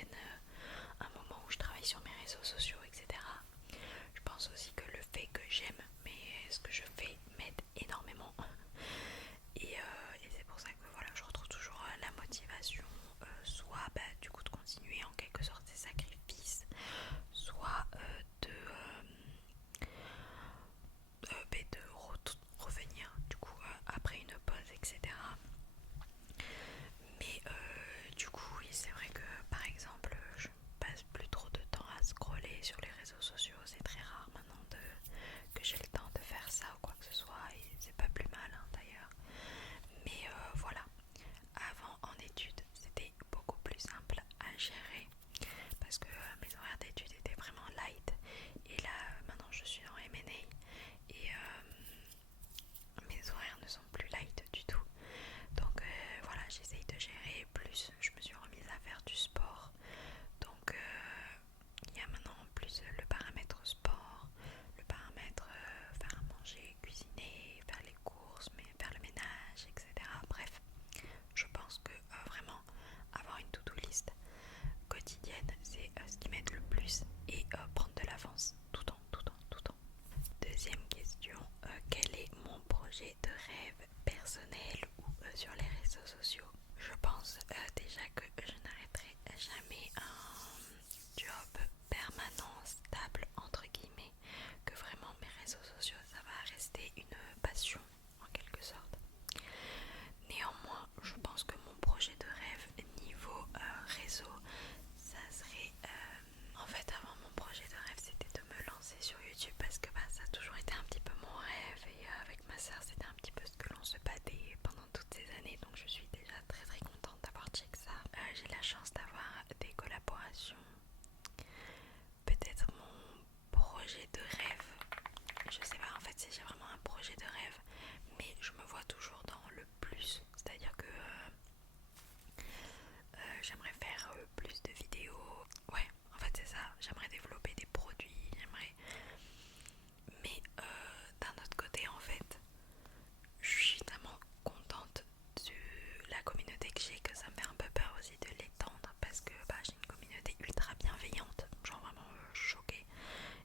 quotidienne, un moment où je travaille sur mes réseaux sociaux, etc. Je pense aussi que le fait que j'aime ce que je fais m'aide énormément. Et c'est pour ça que voilà, je retrouve toujours la motivation, soit du coup de continuer en quelque sorte ces sacrifices, soit de revenir du coup après une pause, etc. Mais du coup, oui, c'est vrai que par exemple, je passe plus trop de temps à scroller sur les réseaux sociaux. C'est très rare maintenant que j'ai le temps de faire ça ou quoi que ce soit, et c'est pas plus mal hein, d'ailleurs. Mais voilà, avant en études, c'était beaucoup plus simple à gérer parce que mes horaires d'études étaient vraiment light. Et là, maintenant, je suis en M&A et mes horaires ne sont plus light du tout. Donc voilà, j'essaye de gérer. Plus je me suis remise à faire du sport. Donc il y a maintenant en plus le paramètre sport, le paramètre faire à manger, cuisiner, faire les courses, mais faire le ménage, etc. Bref, je pense que vraiment avoir une to-do list quotidienne, c'est ce qui m'aide le plus, et prendre de l'avance tout le temps, tout le temps, tout le temps. Deuxième question, quel est mon projet de rêve personnel ou sur les réseaux sociaux? Je pense déjà que je n'arrêterai jamais un job permanent, stable, entre guillemets, que vraiment mes réseaux sociaux, ça va rester une passion en quelque sorte. Néanmoins, je pense que mon projet de rêve niveau réseau, ça serait... En fait, avant, mon projet de rêve, c'était de me lancer sur YouTube parce que ça a toujours été un petit peu mon rêve, et avec ma soeur, c'était un petit peu ce que l'on se battait pendant toutes ces années, donc je suis déjà très très contente d'avoir check ça. J'ai la chance d'avoir des collaborations. Peut-être mon projet de rêve, je sais pas en fait si j'ai vraiment un projet de rêve, mais je me vois toujours dans le plus, c'est-à-dire que j'aimerais faire plus de vidéos. Ouais, en fait c'est ça, j'aimerais développer des produits, j'aimerais... Mais d'un autre côté en fait, je suis tellement contente de la communauté que j'ai que ça me fait un peu peur aussi de l'étendre, parce que j'ai une communauté ultra bienveillante, genre vraiment je suis choquée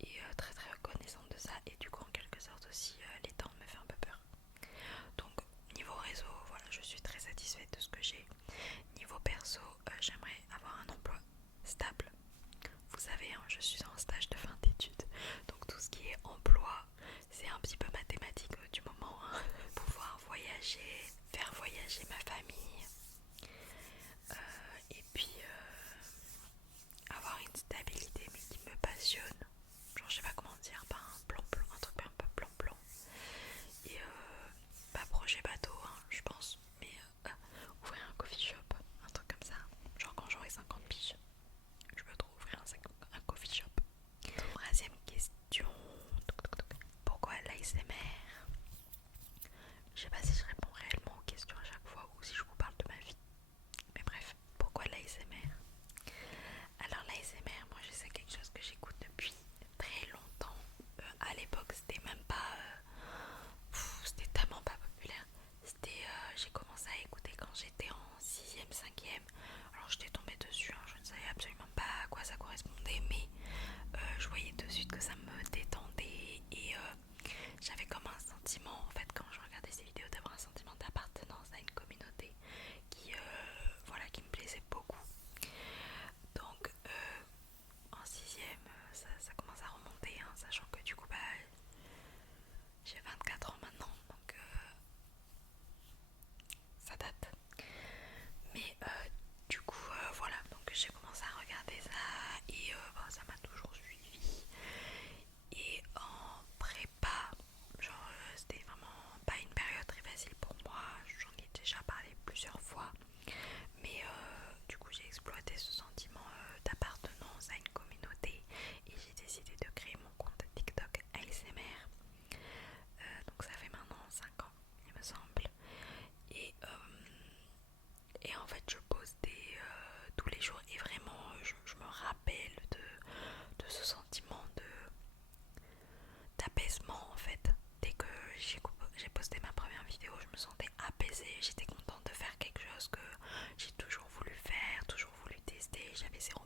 et très très reconnaissante de ça, et du coup en quelque sorte aussi l'étendre me fait un peu peur. Donc niveau réseau, voilà, je suis très satisfaite de ce que j'ai. Niveau perso, j'aimerais avoir un emploi stable. Vous savez, hein, je suis en stage de fin d'études, donc tout ce qui est emploi, c'est un petit peu mathématique du moment, hein. Pouvoir voyager, faire voyager ma famille, et puis avoir une stabilité mais qui me passionne. Genre je sais pas comment dire, pas un plan-plan, un truc un peu plan-plan. Et pas projet bateau, hein, je pense, mais ouvrir un coffee shop, un truc comme ça. Genre quand j'aurai 50 piges, je me trouve ouvrir un coffee shop. Troisième question, pourquoi l'ASMR? Je sais pas si je réponds réellement aux questions à chaque fois ou si je vous parle de ma vie. Mais bref, pourquoi l'ASMR? Alors l'ASMR, moi c'est quelque chose que j'écoute depuis très longtemps. À l'époque c'était même pas... c'était tellement pas populaire. J'ai commencé à écouter quand j'étais en 6ème, 5ème. Alors j'étais tombée dessus, hein, je ne savais absolument pas à quoi ça correspondait, mais je voyais de suite que ça me détendait, et j'avais comme un sentiment en fait quand je regardais ces vidéos, d'avoir un sentiment d'appartenance à une communauté qui me plaisait beaucoup. Donc en 6ème, ça commence à remonter, hein, sachant que du coup j'ai 24 ans maintenant, donc ça date. Mais du coup voilà, donc j'ai commencé à regarder ça, et ça m'a toujours suivi. Et en prépa, genre c'était vraiment pas une période très facile pour moi, j'en ai déjà parlé plusieurs fois, mais du coup j'ai exploité ce sentiment d'appartenance à une communauté, et j'ai décidé de créer mon compte TikTok ASMR. Donc ça fait maintenant 5 ans il me semble, et en fait je poste tous les jours, et vraiment je me rappelle de ce sentiment d'apaisement en fait. Dès que j'ai posté ma première vidéo, je me sentais apaisée, j'étais contente de faire quelque chose que j'ai toujours voulu faire, toujours voulu tester, j'avais zéro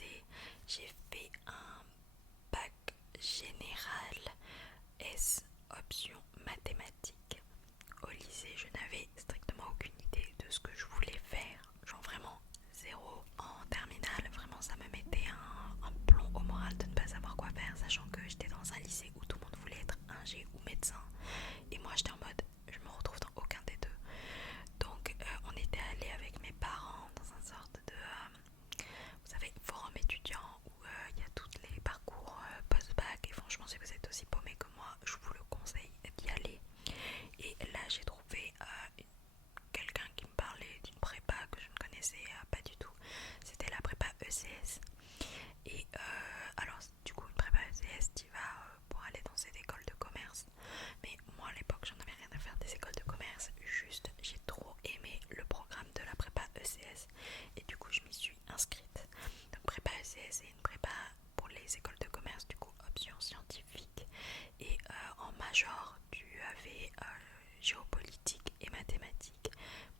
lycée, j'ai fait un bac général S option mathématiques. Au lycée, je n'avais strictement aucune idée de ce que je voulais faire, genre vraiment zéro. En terminale, vraiment ça me mettait un plomb au moral de ne pas savoir quoi faire, sachant que j'étais dans un lycée où tout le monde voulait être ingé ou médecin, et moi j'étais en mode je me retrouve dans aucun des deux. Donc on était allé avec mes parents dans une sorte de vous savez, forum étudiant où il y a tous les parcours post-bac, et franchement si vous êtes aussi paumé que moi, je vous le conseille d'y aller. Et là j'ai trouvé quelqu'un qui me parlait d'une prépa que je ne connaissais pas du tout. C'était la prépa ECS. Et alors du coup une prépa ECS, tu vas pour aller dans cette école de commerce. Mais moi à l'époque j'en avais rien à faire des écoles de commerce, juste j'ai trop aimé le programme de la prépa ECS et du coup je m'y suis inscrite. Donc prépa ECS c'est une prépa pour les écoles de commerce, du coup option scientifique, et en major tu avais géopolitique et mathématiques.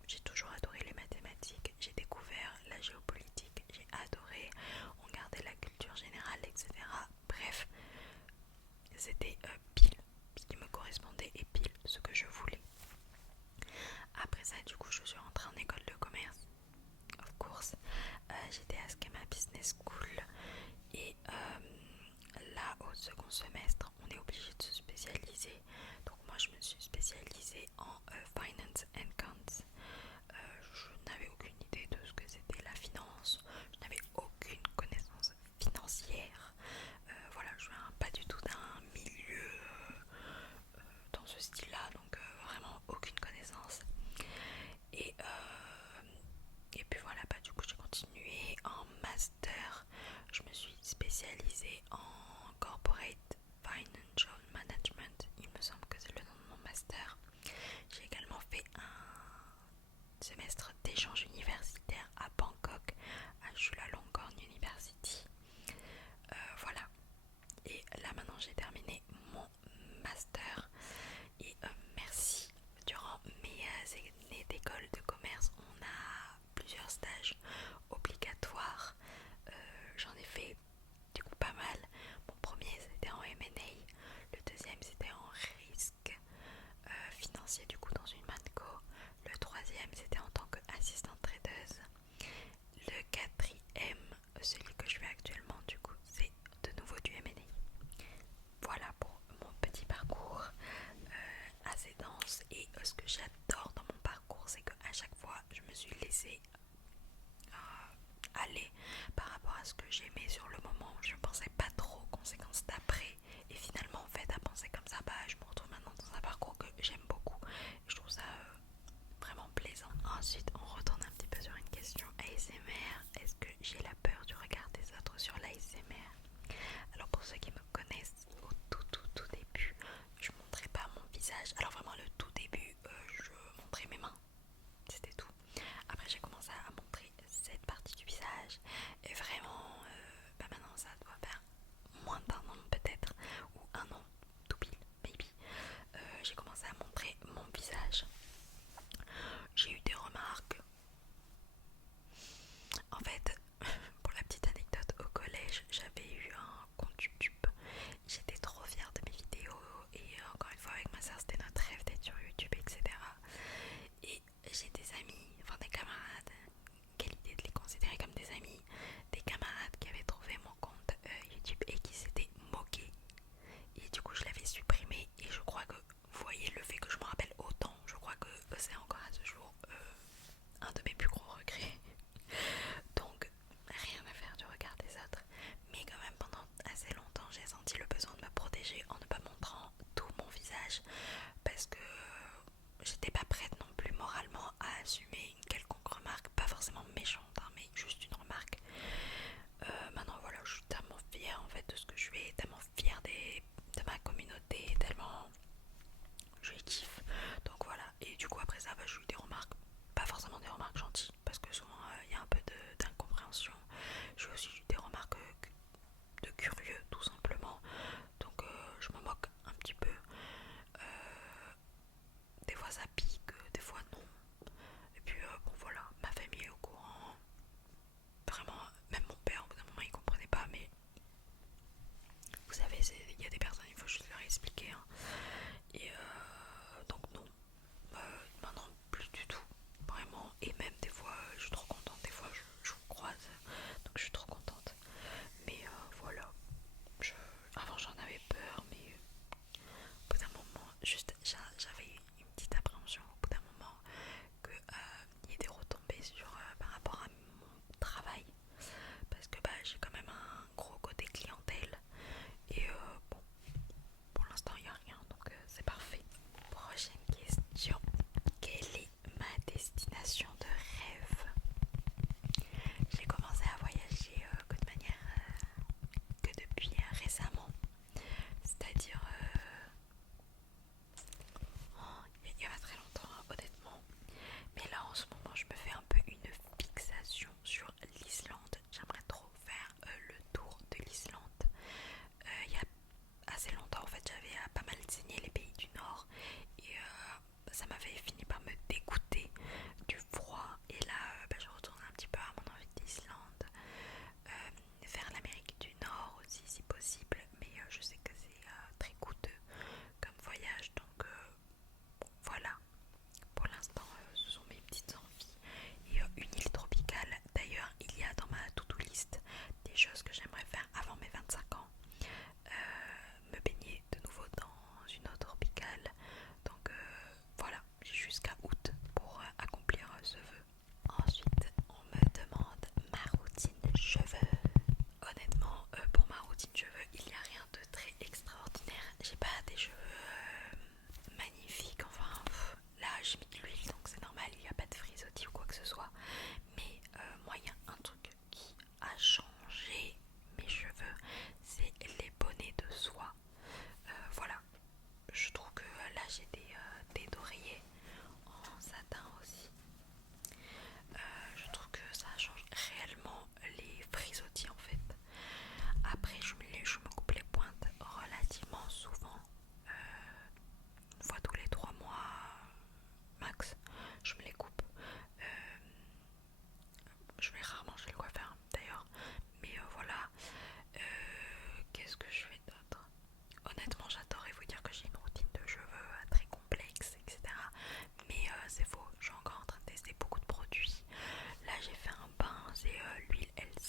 J'ai toujours adoré les mathématiques, j'ai découvert la géopolitique, j'ai adoré, on gardait la culture générale, etc. Bref, c'était pile ce qui me correspondait et pile ce que je voulais. Après ça, du coup, je suis rentrée en école de commerce, of course. J'étais à Schema Business School, et là, au second semestre, on est obligé de se spécialiser. Donc moi, je me suis spécialisée en Finance and Accounts. Je n'avais aucune idée de ce que c'était la finance, je n'avais aucune connaissance financière. Voilà, je viens pas du tout d'un milieu dans ce style-là, donc vraiment aucune connaissance. Et, et puis voilà, bah, du coup j'ai continué en master. Je me suis spécialisée en corporate financial management, il me semble que c'est le nom de mon master. J'ai également fait un semestre d'échange universitaire à Bangkok, à Chulalongkorn University. Voilà. Et là maintenant j'ai terminé mon master. Et merci. Durant mes années d'école de commerce, on a plusieurs stages obligatoires. J'en ai fait du coup pas mal. Mon premier c'était en M&A, le deuxième c'était en risque financier du coup dans une manco, le troisième c'était en tant qu'assistant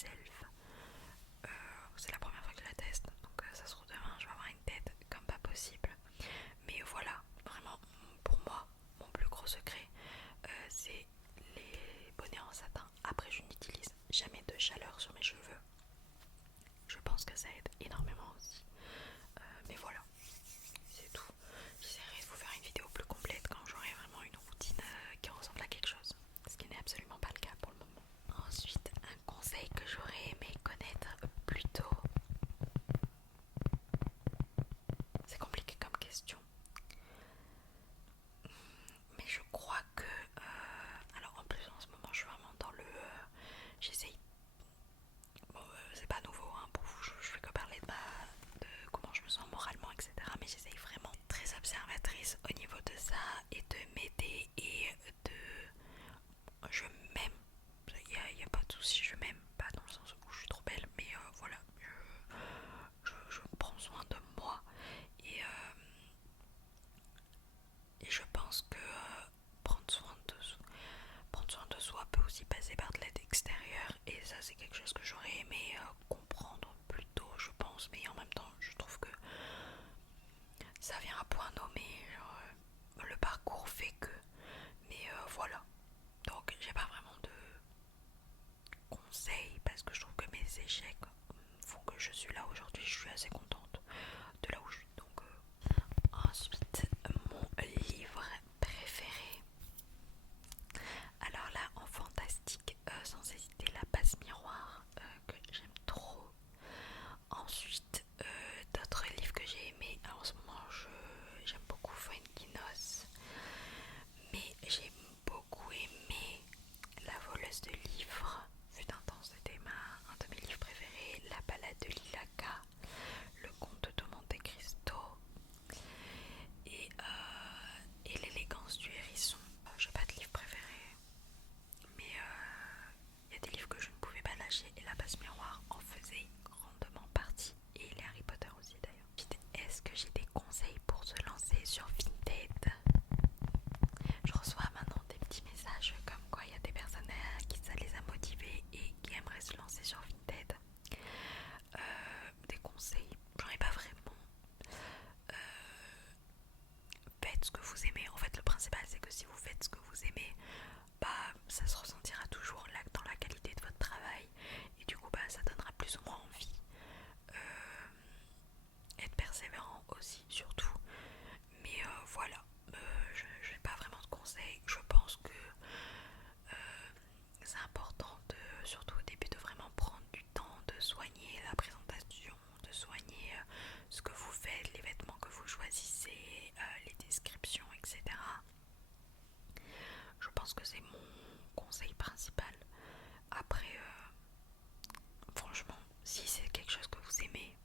Self. C'est la première fois que je la teste, donc ça se trouve demain je vais avoir une tête comme pas possible. Mais voilà, vraiment pour moi, mon plus gros secret, c'est les bonnets en satin. Après je n'utilise jamais de chaleur sur mes cheveux. Je pense que ça aide énormément aussi. Mais voilà, c'est tout. J'essaierai de vous faire une vidéo plus complète quand j'aurai vraiment une routine qui ressemble à quelque chose. Ce qui n'est absolument pas le cas pour le moment. Ensuite, un conseil que j'aurais aimé connaître plus tôt. C'est compliqué comme question. Mais je crois que... alors en plus en ce moment je suis vraiment dans le... j'essaye... Bon, c'est pas nouveau hein, pour vous, je fais que parler de comment je me sens moralement, etc. Mais j'essaye vraiment d'être très observatrice au niveau de ça et de m'aider et de... Je m'aime. Il n'y a pas de souci, je m'aime. Pas dans le sens où je suis trop belle, mais voilà. Je prends soin de moi. Et, et je pense que prendre soin de soi peut aussi passer par de l'aide extérieure. Et ça, c'est quelque chose que j'aurais aimé comprendre plus tôt, je pense. Mais en même temps, je trouve que ça vient à point nommé. Genre, le parcours fait que. Mais voilà. Donc, j'ai pas vraiment de conseils parce que je trouve que mes échecs font que je suis là aujourd'hui. Je suis assez contente de là où je suis. Donc, ensuite, mon livre préféré. Alors là, en fantastique, sans hésiter, La Passe Miroir, que j'aime trop. Ensuite, d'autres livres que j'ai aimés. Alors, en ce moment, j'aime beaucoup Fuenquinos. Mais j'ai beaucoup aimé La Voleuse de Livres. Fut un temps, c'était un de mes livres préférés. La Balade de Lilaka, Le Comte de Monte Cristo et L'Élégance du Hérisson. Je n'ai pas de livre préféré, mais il y a des livres que je ne pouvais pas lâcher et La Passe Miroir en faisait grandement partie. Et les Harry Potter aussi d'ailleurs. Est-ce que j'ai des conseils pour se lancer sur Vinted? Je reçois maintenant des petits messages comme quoi il y a des personnes à qui ça les a motivés et qui aimeraient se lancer sur Vinted. Des conseils, j'en ai pas vraiment. Faites ce que vous aimez. En fait, le principal c'est que si vous faites ce que vous aimez, bah ça se ressentira toujours là dans la qualité de votre travail et du coup bah ça donnera plus ou moins envie. Être persévérant aussi surtout. Mais voilà, je n'ai pas vraiment de conseils. Je pense que c'est important surtout au début de vraiment prendre du temps de soigner la présentation, de soigner ce que vous faites, les vêtements que vous choisissez, les descriptions, etc. Je pense que c'est mon conseil principal. Après, franchement, si c'est quelque chose que vous aimez,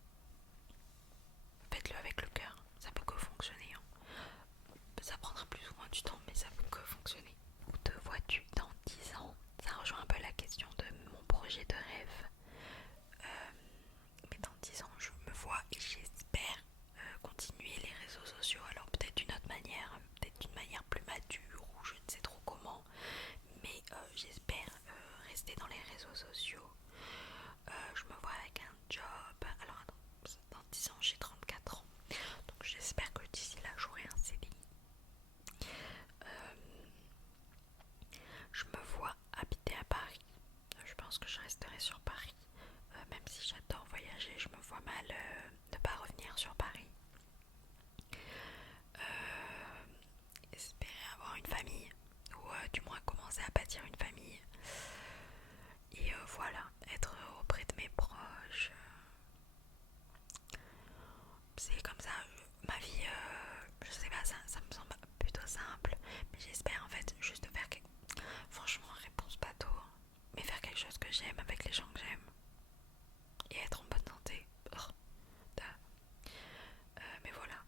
faites-le avec le cœur. Ça peut que fonctionner. Hein. Ça prendra plus ou moins du temps, mais ça peut que fonctionner. Où te vois-tu dans 10 ans? Ça rejoint un peu la question de mon projet de rêve. Mais dans 10 ans, je me vois et j'espère continuer les réseaux sociaux. Alors peut-être d'une autre manière, peut-être d'une manière plus mature ou je ne sais trop comment. Mais j'espère rester dans les réseaux sociaux. Je me vois avec un job. Alors attends, dans 10 ans j'ai 34 ans. Donc j'espère que d'ici là j'aurai un CDI. Je me vois habiter à Paris. Je pense que je resterai sur Paris. Même si j'adore voyager, je me vois mal ne pas revenir sur Paris. Espérer avoir une famille, ou du moins commencer à bâtir une famille. Et voilà, être auprès de mes proches. C'est comme ça, ma vie, je sais pas, ça me semble plutôt simple. Mais j'espère en fait juste de faire franchement, réponse bateau. Mais faire quelque chose que j'aime avec les gens que j'aime. Et être en bonne santé. Mais voilà.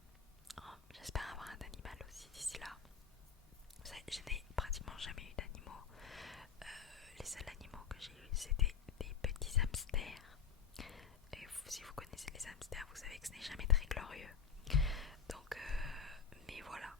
J'espère avoir un animal aussi d'ici là. Vous savez, je n'ai pratiquement jamais eu d'animaux. Les seuls animaux que j'ai eu c'était des petits hamsters. Et si vous connaissez les hamsters, vous savez que ce n'est jamais très glorieux. Donc, mais voilà.